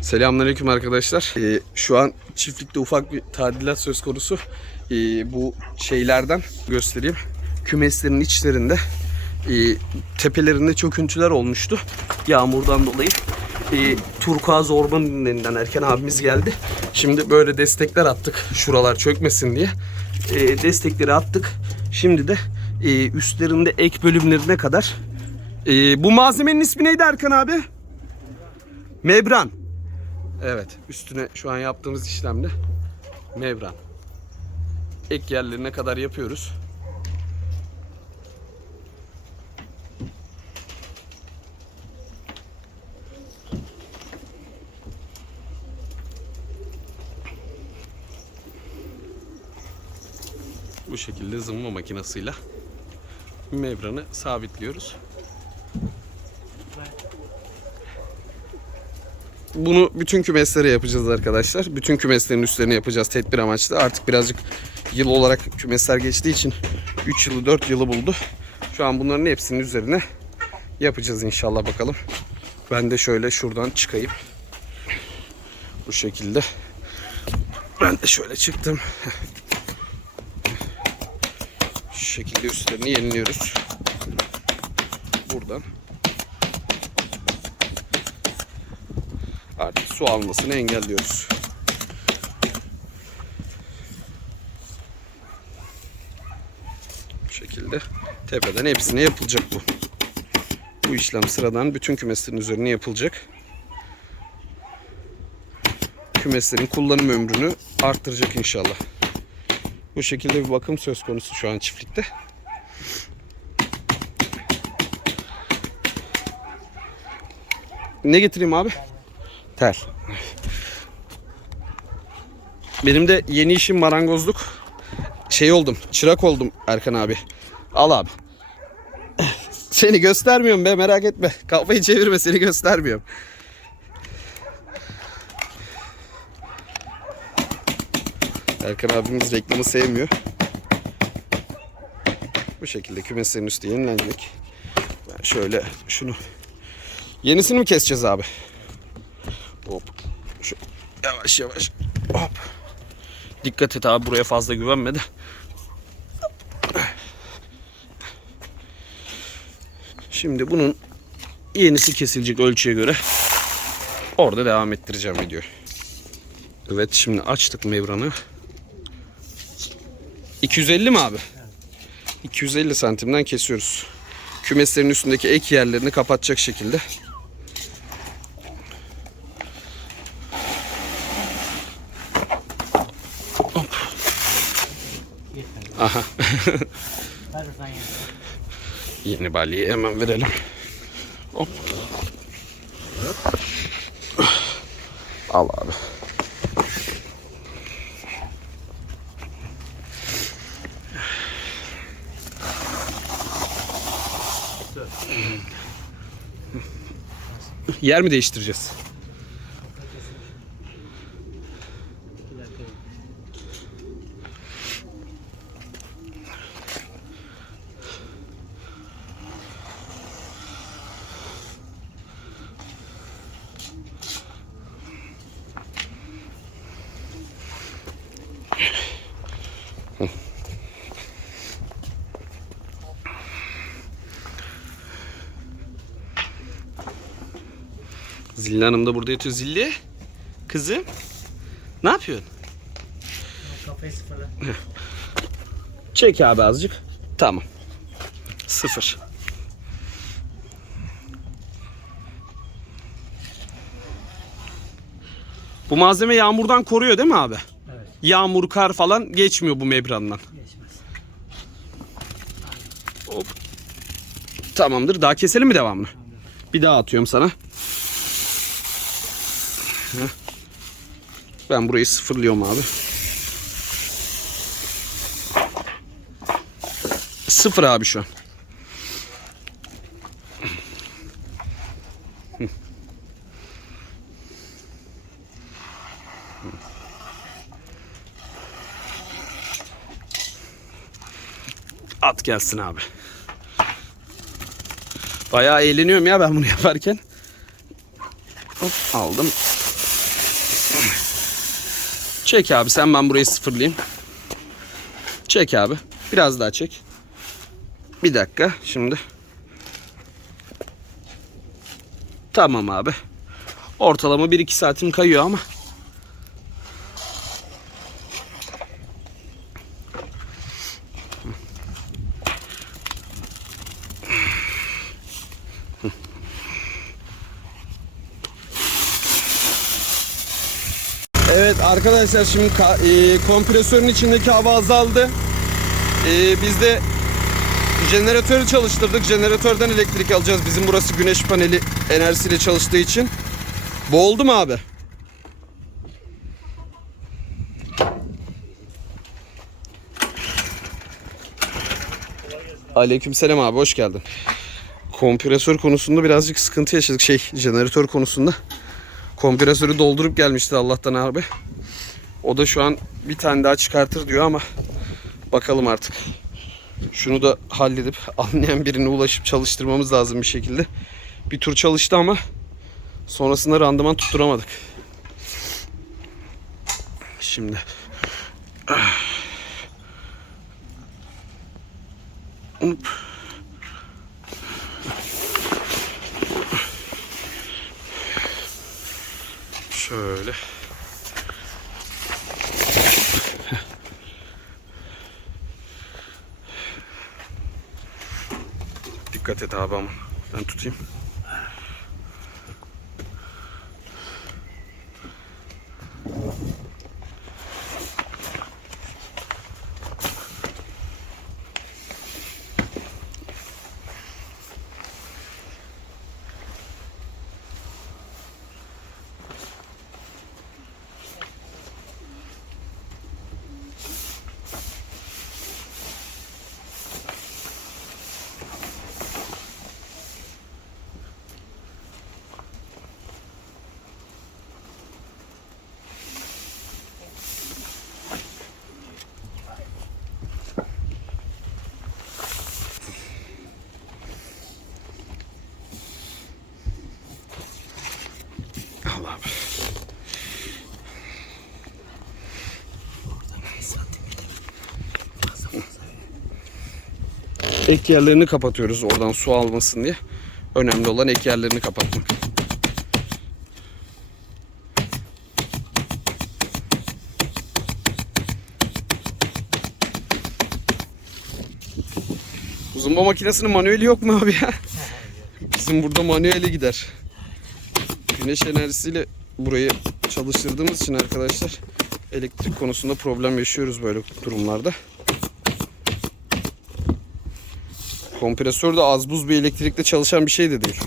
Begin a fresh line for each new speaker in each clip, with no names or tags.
Selamünaleyküm arkadaşlar. Ee, şu an çiftlikte ufak bir tadilat söz konusu. Ee, bu şeylerden göstereyim. Kümeslerin içlerinde e, tepelerinde çöküntüler olmuştu. Yağmurdan dolayı. E, Turkuaz Orman Ünlerinden Erken abimiz geldi. Şimdi böyle destekler attık. Şuralar çökmesin diye. E, destekleri attık. Şimdi de e, üstlerinde ek bölümlerine kadar. E, bu malzemenin ismi neydi Erkan abi? Membran. Evet, üstüne şu an yaptığımız işlemde membran. Ek yerlerine kadar yapıyoruz. Bu şekilde zımba makinasıyla membranı sabitliyoruz. Bunu bütün kümeslere yapacağız arkadaşlar. Bütün kümeslerin üstlerine yapacağız tedbir amaçlı. Artık birazcık yıl olarak kümesler geçtiği için 3 yılı 4 yılı buldu. Şu an bunların hepsinin üzerine yapacağız inşallah bakalım. Ben de şöyle şuradan çıkayım. Bu şekilde. Ben de şöyle çıktım. Şu şekilde üstlerini yeniliyoruz. Buradan. Su almasını engelliyoruz. Bu şekilde tepeden hepsine yapılacak bu. Bu işlem sıradan bütün kümeslerin üzerine yapılacak. Kümeslerin kullanım ömrünü arttıracak inşallah. Bu şekilde bir bakım söz konusu şu an çiftlikte. Ne getireyim abi? Tel. Benim de yeni işim marangozluk. Şey oldum, çırak oldum Erkan abi. Al abi. Seni göstermiyorum be merak etme. Kafayı çevirme seni göstermiyorum. Erkan abimiz reklamı sevmiyor. Bu şekilde kümeslerin üstü yenilenecek. Ben şöyle şunu. Yenisini mi keseceğiz abi? Hop. Şu yavaş yavaş. Hop. Dikkat et abi buraya fazla güvenme de. Şimdi bunun yenisi kesilecek ölçüye göre. Orada devam ettireceğim videoyu. Evet şimdi açtık mevranı. 250 mi abi? 250 santimden kesiyoruz. Kümeslerin üstündeki ek yerlerini kapatacak şekilde. Aha. Yeni balyeyi hemen verelim. Hop. Al abi. Yer mi değiştireceğiz? Zilli Hanım da burada yatıyor. Zilli. Kızım. Ne yapıyorsun?
Kafayı sıfırla.
Çek abi azıcık. Tamam. Sıfır. Bu malzeme yağmurdan koruyor değil mi abi?
Evet.
Yağmur, kar falan geçmiyor bu membrandan.
Geçmez.
Hop. Tamamdır. Daha keselim mi devamını? Bir daha atıyorum sana. Ben burayı sıfırlıyorum abi. Sıfır abi şu an. At gelsin abi. Bayağı eğleniyorum ya ben bunu yaparken. Hop aldım. Çek abi sen ben burayı sıfırlayayım. Çek abi. Biraz daha çek. Bir dakika şimdi. Tamam abi. Ortalama 1-2 saatim kayıyor ama. Evet arkadaşlar şimdi e, kompresörün içindeki hava azaldı. E, biz de jeneratörü çalıştırdık. Jeneratörden elektrik alacağız. Bizim burası güneş paneli enerjisiyle çalıştığı için. Bu oldu mu abi? Aleykümselam abi hoş geldin. Kompresör konusunda birazcık sıkıntı yaşadık şey jeneratör konusunda. Kompresörü doldurup gelmişti Allah'tan abi. O da şu an bir tane daha çıkartır diyor ama bakalım artık. Şunu da halledip anlayan birine ulaşıp çalıştırmamız lazım bir şekilde. Bir tur çalıştı ama sonrasında randıman tutturamadık. Şimdi Hop. Şöyle. Dikkat et abi ama. Ben tutayım. Al abi. Ek yerlerini kapatıyoruz oradan su almasın diye. Önemli olan ek yerlerini kapatmak. Zumba makinesinin manueli yok mu abi ya? Bizim burada manueli gider. Güneş enerjisiyle burayı çalıştırdığımız için arkadaşlar elektrik konusunda problem yaşıyoruz böyle durumlarda. Kompresör de az buz bir elektrikle çalışan bir şey de değil.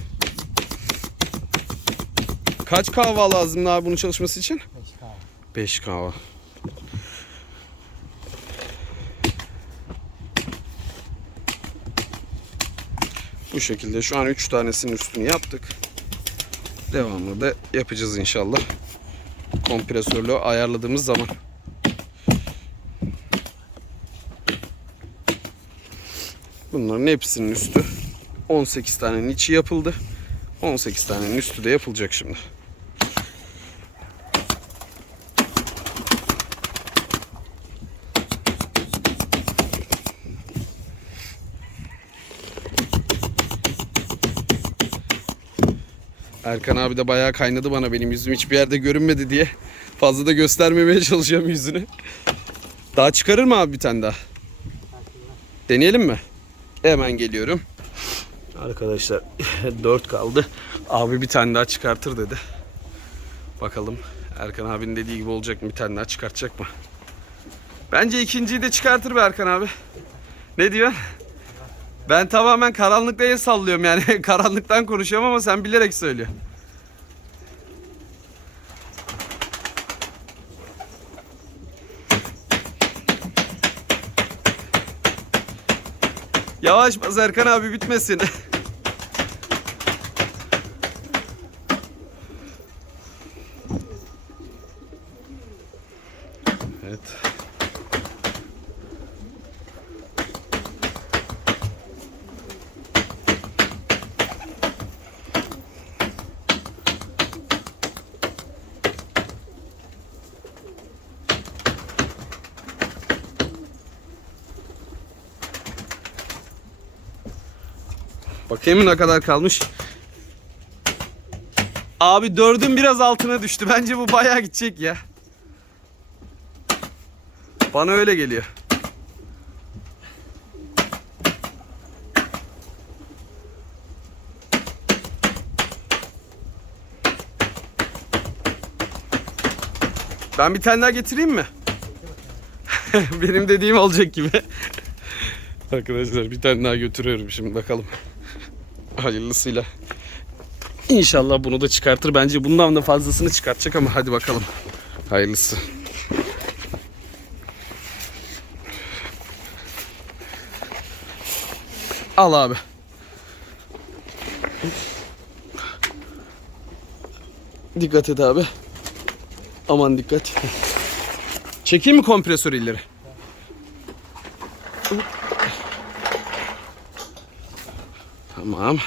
Kaç kahva lazım abi bunun çalışması için?
5 kahve.
5 kahva. Bu şekilde şu an 3 tanesinin üstünü yaptık. Devamlı da yapacağız inşallah. Kompresörlü ayarladığımız zaman. Bunların hepsinin üstü 18 tanenin içi yapıldı. 18 tanenin üstü de yapılacak şimdi. Erkan abi de bayağı kaynadı bana benim yüzüm hiçbir yerde görünmedi diye. Fazla da göstermemeye çalışıyorum yüzünü. Daha çıkarır mı abi bir tane daha? Deneyelim mi? Hemen geliyorum. Arkadaşlar 4 kaldı. Abi bir tane daha çıkartır dedi. Bakalım Erkan abinin dediği gibi olacak mı? Bir tane daha çıkartacak mı? Bence ikinciyi de çıkartır be Erkan abi. Ne diyorsun? Ben tamamen karanlıkta el sallıyorum yani. Karanlıktan konuşuyorum ama sen bilerek söylüyorsun. Yavaş bas Erkan abi bitmesin. evet. Bakayım ne kadar kalmış. Abi dördün biraz altına düştü. Bence bu bayağı gidecek ya. Bana öyle geliyor. Ben bir tane daha getireyim mi? Benim dediğim olacak gibi. Arkadaşlar bir tane daha götürüyorum şimdi bakalım. Hayırlısıyla. İnşallah bunu da çıkartır. Bence bundan da fazlasını çıkartacak ama hadi bakalım. Hayırlısı. Al abi. Dikkat et abi. Aman dikkat. Çekeyim mi kompresör ileri? Tamam.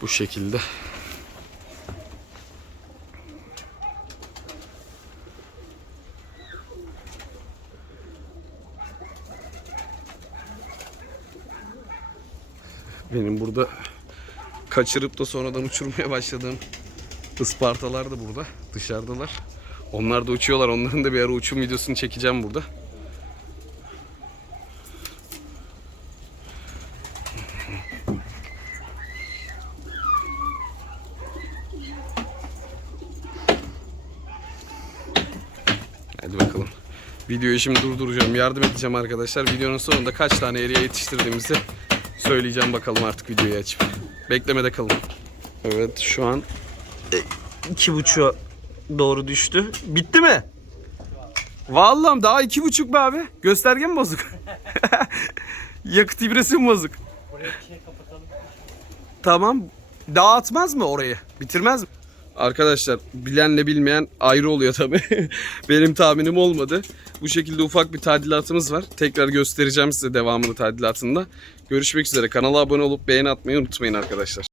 Bu şekilde. Benim burada kaçırıp da sonradan uçurmaya başladığım Ispartalar da burada. Dışarıdalar. Onlar da uçuyorlar. Onların da bir ara uçum videosunu çekeceğim burada. Hadi bakalım. Videoyu şimdi durduracağım. Yardım edeceğim arkadaşlar. Videonun sonunda kaç tane eriye yetiştirdiğimizi söyleyeceğim bakalım artık videoyu açıp. Beklemede kalın. Evet şu an e, iki buçuğa doğru düştü. Bitti mi? Vallahi daha iki buçuk be abi. Gösterge mi bozuk? Yakıt ibresi mi bozuk?
Oraya bir şey kapatalım.
Tamam. Dağıtmaz mı orayı? Bitirmez mi? Arkadaşlar bilenle bilmeyen ayrı oluyor tabi. Benim tahminim olmadı. Bu şekilde ufak bir tadilatımız var. Tekrar göstereceğim size devamını tadilatında. Görüşmek üzere. Kanala abone olup beğeni atmayı unutmayın arkadaşlar.